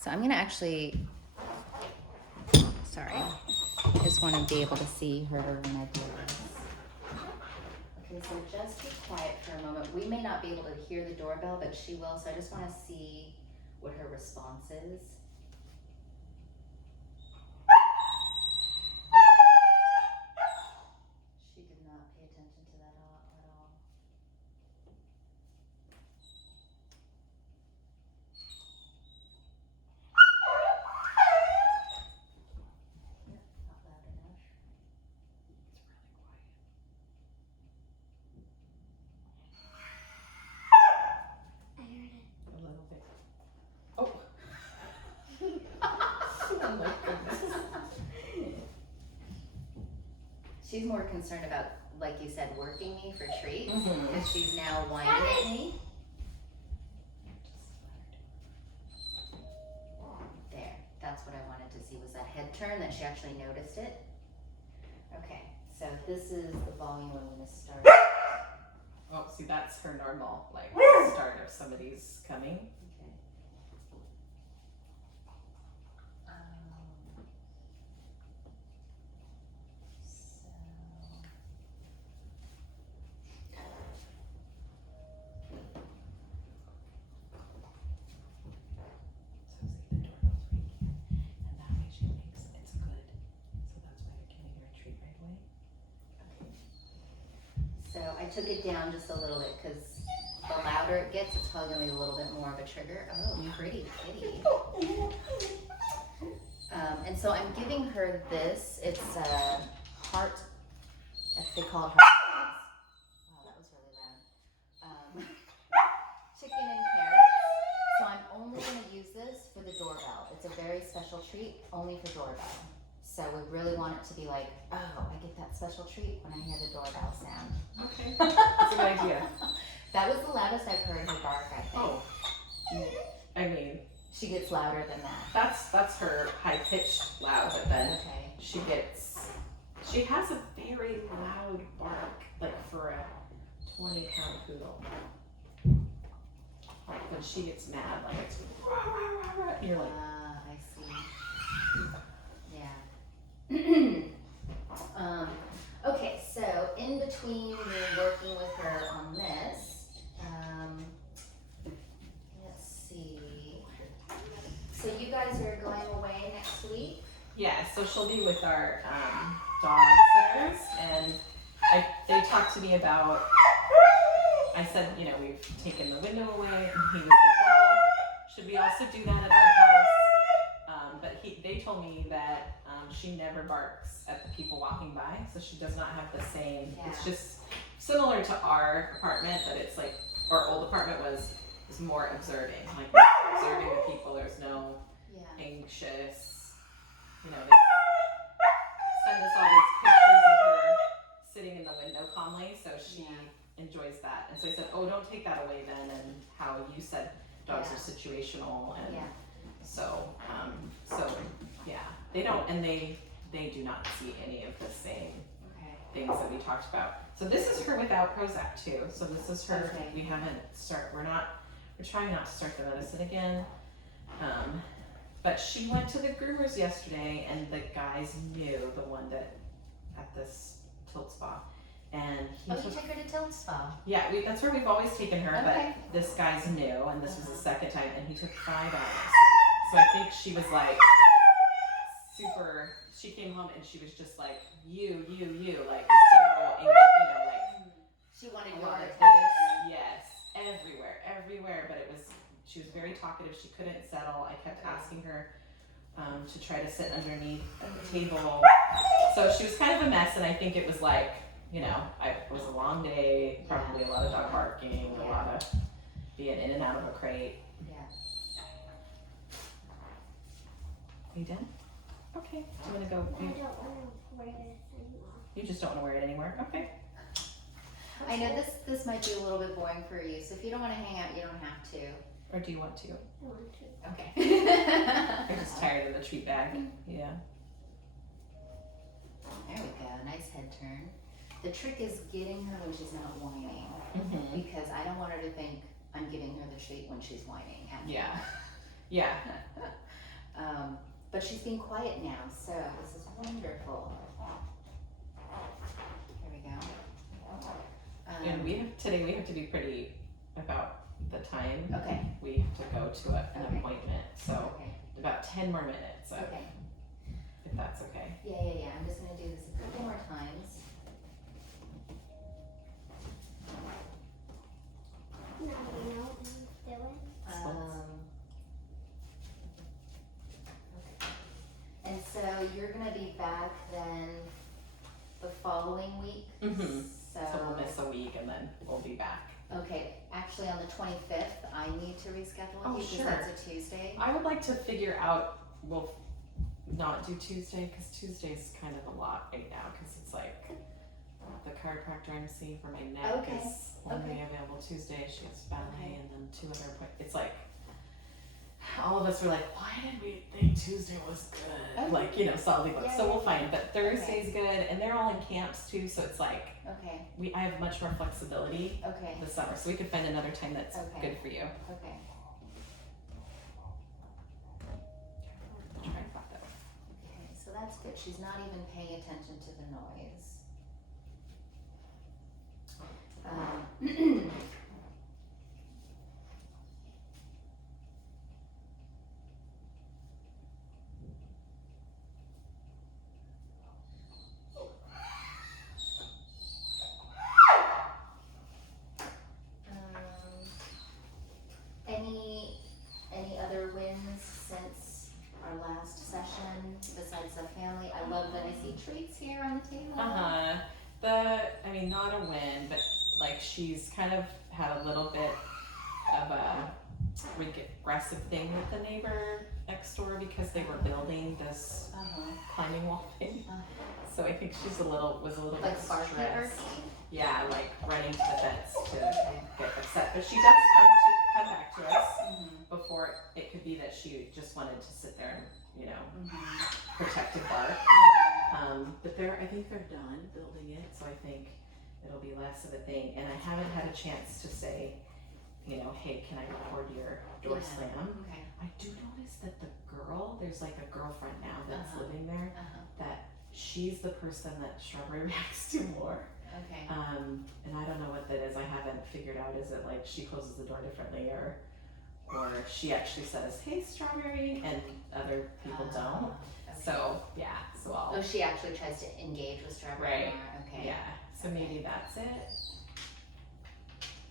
So I'm gonna actually, sorry, just want to be able to see her when I do this. Okay, so just be quiet for a moment. We may not be able to hear the doorbell, but she will, so I just want to see what her response is. She did not pay attention to that at all. Not loud enough. I heard it. A little bit. Oh. Oh my goodness. She's more concerned about, like you said, working me for treats, Mhm. because she's now whining at me. There, that's what I wanted to see, was that head turn, that she actually noticed it. Okay, so this is the volume I'm gonna start. Oh, see, that's her normal, like, start if somebody's coming. Okay. So see, the doorbell's ringing, and that way she thinks it's good. So that's why they're giving her a treat right away. So I took it down just a little bit, because the louder it gets, it's probably gonna be a little bit more of a trigger. Oh, pretty kitty. And so I'm giving her this. It's a heart, they call it heart. Wow, that was really loud. Chicken and carrots. So I'm only gonna use this for the doorbell. It's a very special treat, only for doorbell. So we really want it to be like, oh, I get that special treat when I hear the doorbell sound. Okay, that's a good idea. That was the loudest I've heard her bark, I think. Oh, I mean, She gets louder than that. that's her high-pitched loud, but then Okay. she has a very loud bark, like for a 20-pound poodle. Like when she gets mad, like it's rah, rah, rah, rah, and you're like, I see. Yeah. Okay, so in between me working with her on this, let's see. So you guys are going away next week? yeah, so she'll be with our dog sitters, and they talked to me about, I said, you know, we've taken the window away, and he was like, well, should we also do that at our house? But they told me that she never barks at the people walking by, so she does not have the same, it's just similar to our apartment, but it's like, our old apartment was more observing, like observing the people. There's no anxious, you know, they send us all these pictures of her sitting in the window calmly, so she enjoys that. And so I said, oh, don't take that away then, and how you said dogs are situational, and so yeah, they don't, and they do not see any of the same things that we talked about. So this is her without Prozac too. So this is her, we haven't we're trying not to start the medicine again. But she went to the groomers yesterday, and the guys knew, the one that at this tilt spa. And he you took her to Tilt Spa? Yeah, that's where we've always taken her, but this guy's new, and this was the second time, and he took 5 hours. So I think she was like super, she came home and she was just like, you, like so, you know, like. She wanted a your lot of attention. Yes, everywhere, but she was very talkative, she couldn't settle. I kept asking her to try to sit underneath the table. So she was kind of a mess, and I think it was like, you know, it was a long day, probably a lot of dog barking, a lot of being in and out of a crate. Yeah. Are you done? Okay. Do you want to go? I don't want to wear this anymore. You just don't want to wear it anymore? Okay. I know this might be a little bit boring for you, so if you don't want to hang out, you don't have to. Or do you want to? I want to. Okay. You're just tired of the treat bag? Yeah. There we go. Nice head turn. The trick is getting her when she's not whining, because I don't want her to think I'm giving her the treat when she's whining. Yeah. Yeah. But she's being quiet now, so this is wonderful. Here we go. And today we have to be pretty about the time. Okay. We have to go to an Okay. appointment, so Okay. about 10 more minutes, Okay. if that's okay. Yeah. I'm just gonna do this a couple more times. Now you know what he's doing. Okay. And so you're gonna be back then the following week. Mhm. So So we'll miss a week and then we'll be back. okay. Actually, on the 25th, I need to reschedule Oh, you because sure. that's a Tuesday. I would like to figure out, we'll not do Tuesday because Tuesday's kind of a lot right now because it's like the chiropractor I'm seeing for my neck Okay. is only Okay. available Tuesday. She has ballet Okay. and then 2 other appointments. It's like all of us were like, why did we think Tuesday was good? Okay. Like, solidly booked. Yeah, So yeah, we'll find. But Thursday's good and they're all in camps too. So it's like Okay. I have much more flexibility Okay. this summer. So we could find another time that's Okay. good for you. Okay. Try and find that. Okay. So that's good. She's not even paying attention to the noise. Any other wins since our last session besides the family? I love that I see treats here on the table. Not a win, but like she's kind of had a little bit of a regressive thing with the neighbor next door because they were building this climbing wall thing. So I think she's was a little Like bit barking stressed. barking? Yeah, like running to the fence to Okay. get upset. But she does come back to us before it could be that she just wanted to sit there and, protective bark. But I think they're done building it, so I think it'll be less of a thing. And I haven't had a chance to say, hey, can I record your door slam? Okay. I do notice that there's like a girlfriend now that's living there, that she's the person that Strawberry reacts to more. Okay. And I don't know what that is. I haven't figured out. Is it like she closes the door differently or she actually says, hey, Strawberry, and other people don't. Okay. So, yeah. So I'll. Oh, she actually tries to engage with Strawberry Right. more. Okay. Yeah. So maybe that's it.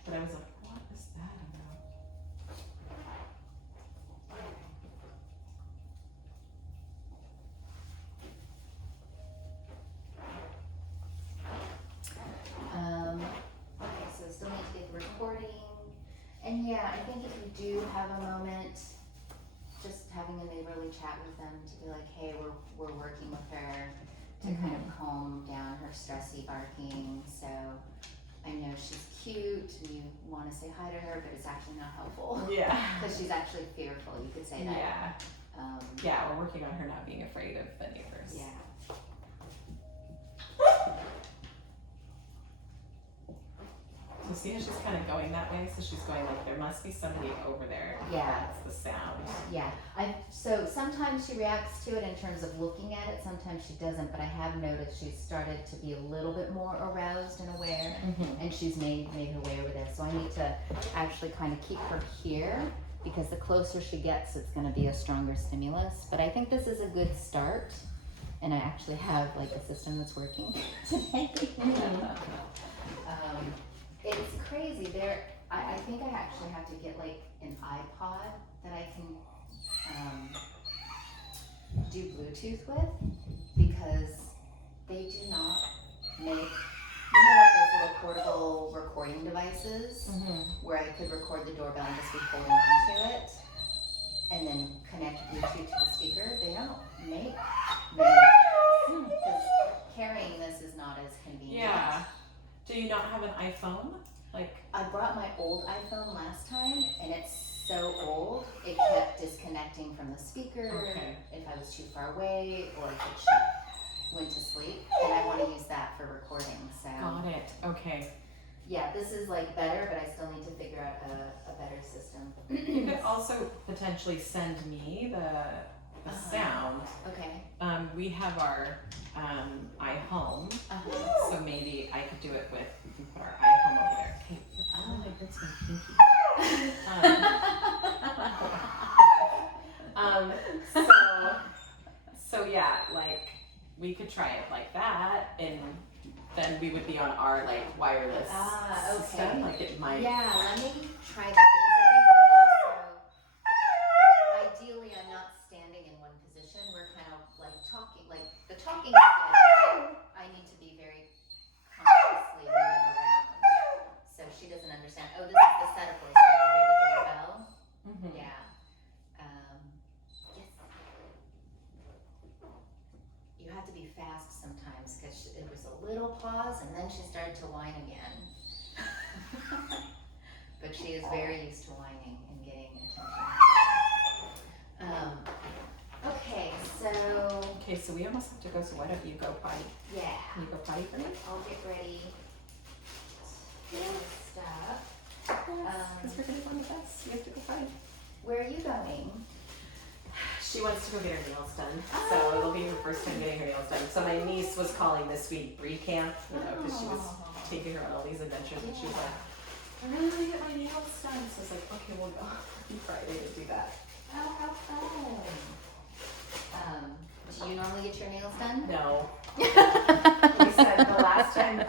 But I was like, what is that about? Okay, so still need to get the recording. And yeah, I think if you do have a moment, just having a neighborly chat with them to be like, hey, we're working with her to kind of calm down her stressy barking. So I know she's cute and you want to say hi to her, but it's actually not helpful. Yeah. Because she's actually fearful. You could say that. Yeah. Yeah, we're working on her not being afraid of the neighbors. Yeah. So see how she's kind of going that way? So she's going like, there must be somebody over there. Yeah. That's the sound. Yeah, so sometimes she reacts to it in terms of looking at it, sometimes she doesn't, but I have noticed she's started to be a little bit more aroused and aware, and she's made her way over there. So I need to actually kind of keep her here, because the closer she gets, it's gonna be a stronger stimulus. But I think this is a good start, and I actually have like a system that's working today. It's crazy. I think I actually have to get like an iPod that I can do Bluetooth with, because they do not make, like those little portable recording devices where I could record the doorbell and just be holding on to it and then connect Bluetooth to the speaker. They don't make many of those, because carrying this is not as convenient. Yeah. Do you not have an iPhone? Like, I brought my old iPhone last time, and it's so old, it kept disconnecting from the speaker if I was too far away, or if it went to sleep, and I want to use that for recording, so. got it. Okay. Yeah, this is like better, but I still need to figure out a better system. You could also potentially send me the the Uh-huh. sound. Okay. We have our iHome, Uh-huh. so maybe I could do it with, we can put our iHome over there. Okay, oh, it hurts my pinky. So yeah, like we could try it like that, and then we would be on our like wireless Okay. system. Like it might. Yeah, let me try that because I think also, ideally, I'm not standing in one position. We're kind of like talking, like the talking is good, but I need to be very consciously moving around so she doesn't understand. Oh, this is the setup where I start to hear the doorbell. Mm-hmm. Yeah. Yes. You have to be fast sometimes because it was a little pause and then she started to whine again. But she is very used to whining and getting attention. Okay, So we almost have to go. So why don't you go potty? yeah, Can you go potty for me? I'll get ready. Stuff. Because we're gonna go on the bus. You have to go potty. Where are you going? She wants to go get her nails done, so it'll be her first time getting her nails done. So my niece was calling this week Bree Camp, because she was taking her on all these adventures, and she was like, I really want to get my nails done. So I was like, okay, we'll go on Friday to do that. Oh, how fun. Do you normally get your nails done? No. We said the last time